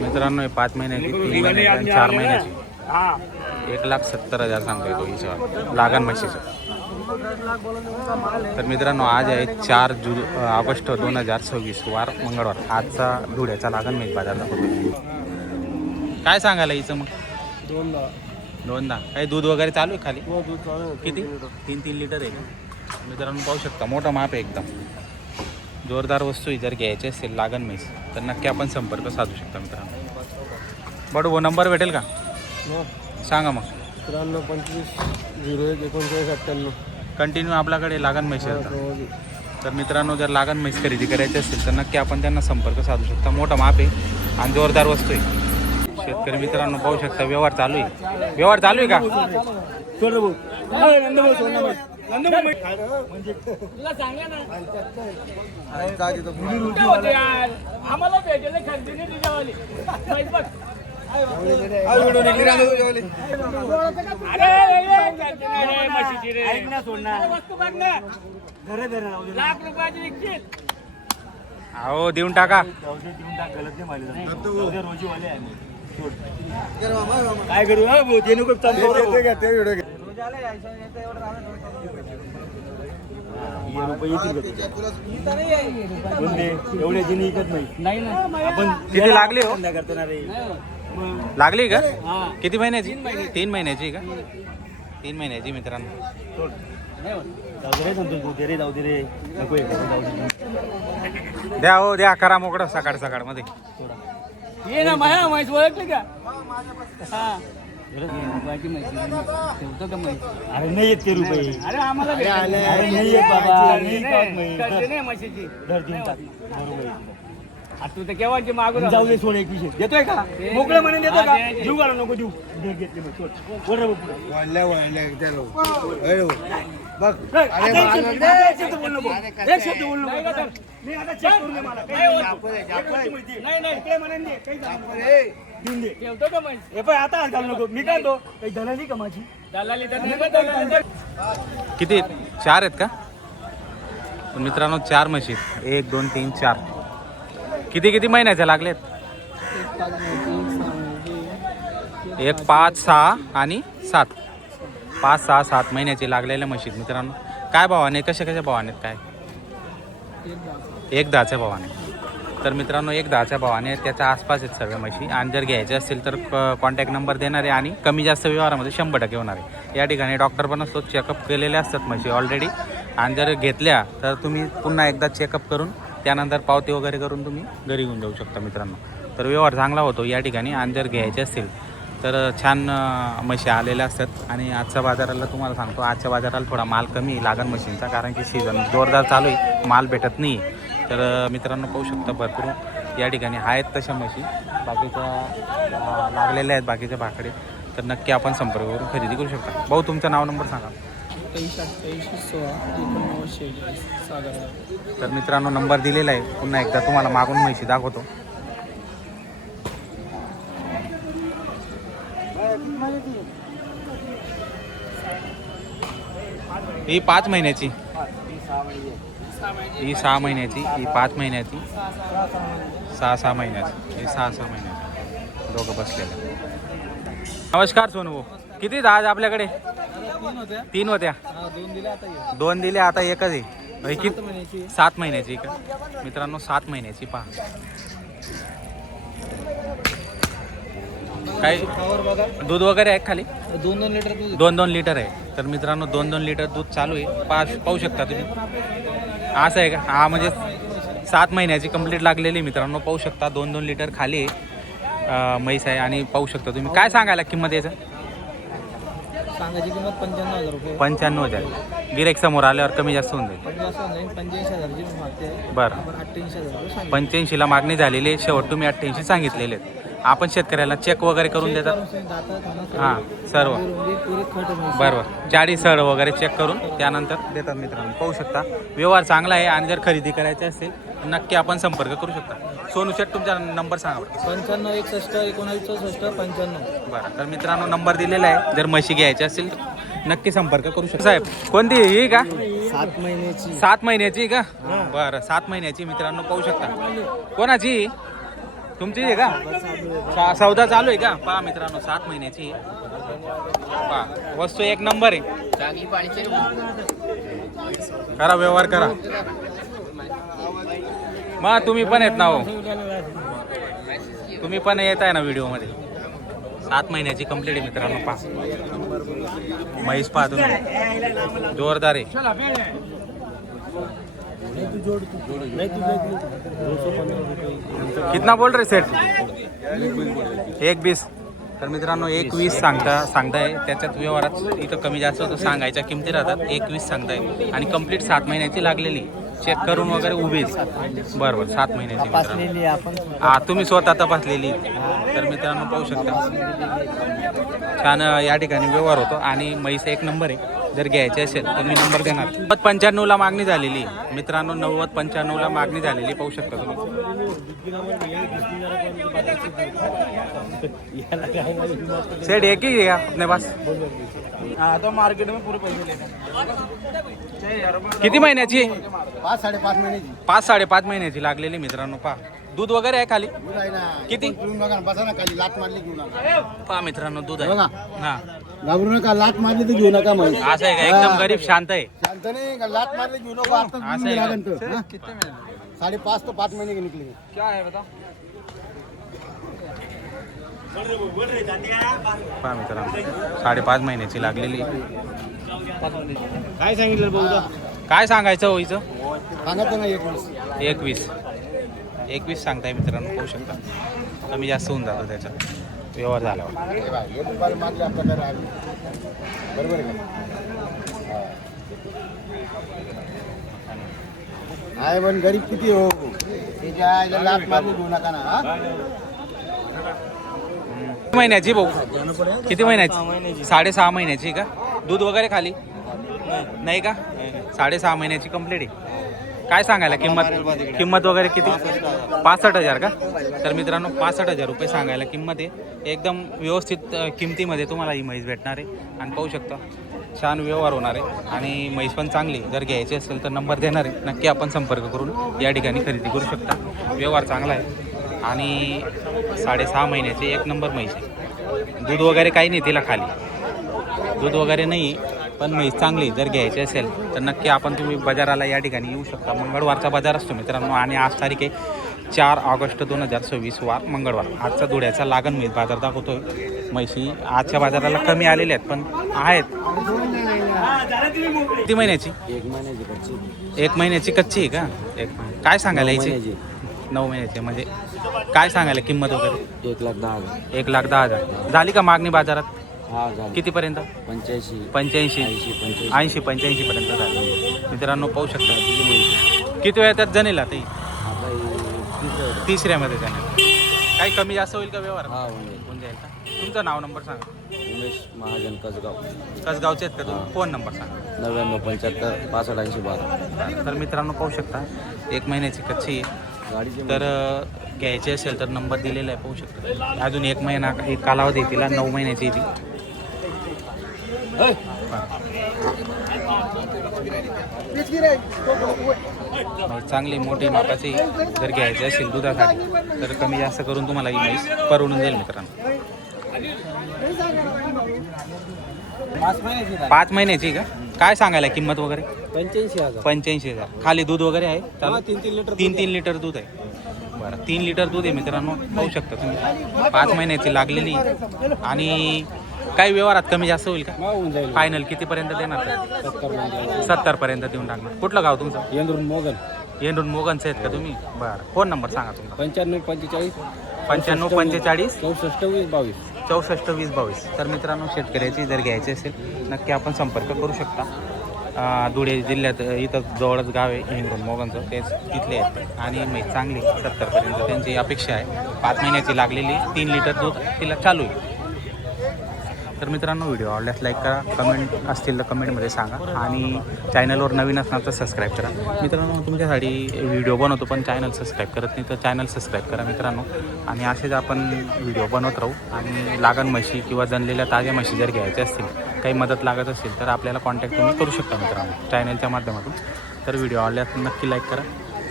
मित्रांनो 5 महिन्याची 3 महिन्याची 4 महिन्याची 1,70,000 सांगतोय तो हिशोब लागण म्हशीचं. तर मित्रांनो आज आहे 4 ऑगस्ट 2026 वार मंगळवार. आजचा धुळ्याचा लागण म्हैस बाजार दाखवतो. काय सांगायला हिचं मग? 2 काही दूध वगैरे चालू आहे खाली? किती? 3 लिटर आहे का? मित्रांनो पाहू शकता मोठा माप आहे एकदम. जोरदार वस्तू जर घ्यायची असेल लागण म्हैस तर नक्की आपण संपर्क साधू शकता मित्रांनो. बरोबर नंबर भेटेल का? सांगा मग. 93 25 01 39 98. कंटिन्यू आपल्याकडे लागण म्हैस येतात. तर मित्रांनो जर लागण म्हैस खरेदी करायची असेल तर नक्की आपण त्यांना संपर्क साधू शकता. मोठा माप आहे आणि जोरदार वस्तू आहे. शेतकरी मित्रांनो पाहू शकता व्यवहार चालू आहे. व्यवहार चालू आहे का? हो देऊन टाका. काय करू एवढ्या जिनी विकत नाही आपण. किती लागली हो? लागली का? किती महिन्याची? 3 महिन्याची का? 3 महिन्याची मित्रांनो. द्या हो द्या करा मोकळं सकाळ मध्ये. ये ना माया म्हैस ओळखली का? अरे नाही येत ते रुपये. अरे आम्हाला नाही येत बाबा. म्हशीची आता तू तर केव्हाची मागून जाऊ दे. सोड एक विषय देतोय का? मोकळं म्हणून देतो का? जीव घाला नको देऊ. घेतली बघ एक शब्द बोल नको. मी आता चेक करून दे मला. आता हात घालू नको. मी काय तो काही दलाली का माझी? दलाली किती? 4 आहेत का? मित्रांनो 4 म्हशी 1 2 3 4. किती महिन्याच्या लागलेत? 1 5 6 आणि 7. 5 6 7 महिन्याचे लागलेल्या म्हशीत मित्रांनो. काय भावाने कशा भावाने काय? 1,10च्या भावाने. तर मित्रांनो 1,10च्या भावाने त्याच्या आसपास आहेत सर्व म्हशी. आणि जर घ्यायचे असेल तर कॉन्टॅक्ट नंबर देणार आहे आणि कमी जास्त व्यवहारामध्ये 100% होणार आहे. या ठिकाणी डॉक्टर पण असतो. चेकअप केलेले असतात म्हशी ऑलरेडी. आणि जर घेतल्या तर तुम्ही पुन्हा एकदा चेकअप करून त्यानंतर पावती वगैरे करून तुम्ही घरी घेऊन जाऊ शकता मित्रांनो. तर व्यवहार चांगला होतो या ठिकाणी. आणि जर घ्यायचे असतील तर छान म्हशी आलेल्या असतात. आणि आजच्या बाजाराला तुम्हाला सांगतो आजच्या बाजाराला थोडा माल कमी लागण म्हशींचा, कारण की सीझन जोरदार चालू आहे, माल भेटत नाही. तर मित्रांनो पाहू शकता भरपूर या ठिकाणी आहेत तशा म्हशी बाकीच्या लागलेल्या आहेत बाकीच्या भाकडे. तर नक्की आपण संपर्क करून खरेदी करू शकता. भाऊ तुमचं नाव नंबर सांगा. 23 तर मित्रांनो नंबर दिलेला आहे. पुन्हा एकदा तुम्हाला मागून म्हशी दाखवतो. ही 5 महिन्याची, ही 6 महिन्याची, ही 5 महिन्याची, 6 महिन्याची, ही 6 महिन्याची. दोघं बसलेले. नमस्कार सोनू भाऊ. किती आज आपल्याकडे? 3 होत्या. 2 दिल्या आता एकच आहे. 7 महिन्याची का मित्रांनो? 7 महिन्याची पहा. काही दूध वगैरे आहे खाली? 2-2 लिटर दूध. 2-2 लिटर आहे. तर मित्रांनो 2-2 लिटर दूध चालू आहे. पाहू शकता तुम्ही. असं आहे का? हा म्हणजे 7 महिन्याची कंप्लीट लागलेली मित्रांनो. पाहू शकता 2-2 लिटर खाली म्हैस आहे. आणि पाहू शकता तुम्ही. काय सांगायला किंमत याचं? सांगायची किंमत 95,000 रुपये. 95,000. गिरेक समोर आल्यावर कमी जास्त होऊन जाईल. 85,000 बरं. 88,000 85ला मागणी झालेली आहे. शेवट तुम्ही 88 सांगितलेले आहेत. आपण शेतकऱ्याला चेक वगैरे करून देतात. हां सर्व बरोबर. जाडी सड वगैरे चेक करून त्यानंतर देतात मित्रांनो. पाहू शकता व्यवहार चांगला आहे. आणि जर खरेदी करायची असेल नक्की आपण संपर्क करू शकता. सोनू शेठ तुमचा नंबर सांगा. 95 61 19 64 95. बरं. तर मित्रांनो नंबर दिलेला आहे. जर म्हशी घ्यायची असेल तर नक्की संपर्क करू शकता. साहेब कोणती ही का? 7 महिन्याची 7 महिन्याची का बरं 7 महिन्याची मित्रांनो पाहू शकता. कोणाची तुमची आहे का सौदा चालू आहे का पहा मित्रांनो 7 महिन्याची पहा वस्तू एक नंबर आहे. करा व्यवहार करा मग तुम्ही पण येत ना हो तुम्ही पण येत आहे ना व्हिडिओमध्ये. 7 महिन्याची कंप्लीट आहे मित्रांनो पहा म्हैस पहा तुम्ही जोरदार आहे. कितना बोल रहे सेठ 1.20 तर मित्रांनो 1.20 सांगताय त्याच्यात व्यवहारात इथं कमी जास्त होतं सांगायच्या किमती राहतात 1.20 सांगताय आणि कंप्लीट 7 महिन्याची लागलेली चेक करून वगैरे उभीच बरोबर 7 महिन्याची मित्रांनो. हा तुम्ही स्वतः तपासलेली तर मित्रांनो पाहू शकता छान या ठिकाणी व्यवहार होतो आणि म्हैस एक नंबर आहे. जर घ्यायचे असेल तर मी नंबर देणार. 90-95 मागणी झालेली मित्रांनो 90-95 मागणी झालेली पाहू शकता तुम्ही. सेट एक ही है अपने पास तो मार्केट में पूरे पैसे लेते किती महिन्याची 5-5.5 महिन्याची 5-5.5 महिन्याची लागलेली मित्रांनो पहा. दूध वगैरे आहे खाली किती बघा बसा ना खाली लात मारली घेऊ नका पहा मित्रांनो दूध आहे बघा. हा घाबरू नका लात मारली तर घेऊ नका म्हैस. असं आहे का एकदम गरीब शांत आहे. शांत नाही का लात मारली घेऊ नका आता असं आहे का? 5.5 तो 5 महीने के निकले क्या है बता पहा मित्रांनो 5.5 महिन्याची लागलेली. काय सांगितलं भाऊ काय सांगायचं हो हिचं सांगत ना 21 सांगताय मित्रांनो पाहू शकता कमी जास्त होऊन जातो त्याचा व्यवहार झाल्यावर. मागले आपल्याकडे बरोबर आहे आहे पण गरीब किती हो त्याच्या आईला लात मारली घेऊ नका ना हा? किती महिन्याची भाऊ किती महिन्याची 6.5 महिन्याची का दूध वगैरे खाली नाही का 6.5 महिन्याची कंप्लीट आहे. काय सांगायला किंमत वगैरे किती 65,000 का तर मित्रांनो 65,000 रुपये सांगायला किंमत आहे. एकदम व्यवस्थित किमतीमध्ये तुम्हाला ही म्हैस भेटणार आहे आणि पाहू शकता छान व्यवहार होणार आहे आणि म्हैस पण चांगली जर घ्यायची असेल तर नंबर देणार आहे नक्की आपण संपर्क करून या ठिकाणी खरेदी करू शकता. व्यवहार चांगला आहे आणि 6.5 महिन्याची एक नंबर म्हैस आहे. दूध वगैरे काही नाही तिला खाली दूध वगैरे नाही पण म्हैस चांगली जर घ्यायची असेल तर नक्की आपण तुम्ही बाजाराला या ठिकाणी येऊ शकता. मंगळवारचा बाजार असतो मित्रांनो आणि आज तारीख आहे 4 ऑगस्ट 2026 वार मंगळवार. आजचा धुळ्याचा लागण म्हैस बाजार दाखवतोय. म्हैशी आजच्या बाजाराला कमी आलेल्या आहेत पण आहेत. किती महिन्याची 1 महिन्याची कच्ची आहे का काय सांगायला यायची 9 महिन्याची म्हणजे काय सांगायला किंमत वगैरे 1,10,000 झाली का मागणी बाजारात कितीपर्यंत 85 पर्यंत झाली मित्रांनो पाहू शकता. किती वेळा त्यात जणेल आता तिसऱ्यामध्ये जणेल काही कमी जास्त होईल का व्यवहार होऊन जाईल का. तुमचं नाव नंबर सांगा. उमेश महाजन कसगावचे आहेत का तुम्ही फोन नंबर सांगा. 9975 तर मित्रांनो पाहू शकता 1 महिन्याची कच्ची आहे तर घ्यायची असेल तर नंबर दिलेला आहे पाहू शकता. अजून 1 महिना एक कालावधी तिला 9 महिन्याची ती चांगली मोठी मापाची जर घ्यायची असेल दुधासाठी तर कमी जास्त करून तुम्हाला ही म्हैस परवडून जाईल मित्रांनो. 5 महिन्याची का काय सांगायला किंमत वगैरे 85,000 खाली दूध वगैरे आहे 3 लिटर दूध आहे. बरं 3 लिटर दूध आहे मित्रांनो पाहू शकता तुम्ही 5 महिन्याची लागलेली आणि काही व्यवहारात कमी जास्त होईल का फायनल कितीपर्यंत देणार 70 पर्यंत देऊन टाकणार. कुठलं गाव तुमचं येंडून मोगनचे आहेत का तुम्ही बरं फोन नंबर सांगा तुमचा 9545 64 20 तर मित्रांनो शेतकऱ्याची जर घ्यायची असेल नक्की आपण संपर्क करू शकता. धुळे जिल्ह्यात इथं जवळच गाव आहे हिंगरून मोगनचं तेच तिथले आहेत आणि म्हैस चांगली 70 पर्यंत त्यांची अपेक्षा आहे. 5 महिन्याची लागलेली 3 लिटर दूध तिला चालू आहे. तर मित्रांनो व्हिडिओ आवडल्यास लाईक करा कमेंट असतील तर कमेंटमध्ये सांगा आणि चॅनलवर नवीन असणार तर सबस्क्राईब करा. मित्रांनो तुमच्यासाठी व्हिडिओ बनवतो पण चॅनल सबस्क्राईब करत नाही तर चॅनल सबस्क्राईब करा मित्रांनो आणि असेच आपण व्हिडिओ बनवत राहू आणि लागण म्हशी किंवा जनलेल्या ताज्या म्हशी जर घ्यायच्या असतील काही मदत लागत असेल तर आपल्याला कॉन्टॅक्ट तुम्ही करू शकता मित्रांनो चॅनलच्या माध्यमातून. तर व्हिडिओ आवडल्यास नक्की लाईक करा.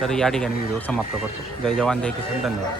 तर या ठिकाणी व्हिडिओ समाप्त करतो. जय जवान जय किसान, धन्यवाद.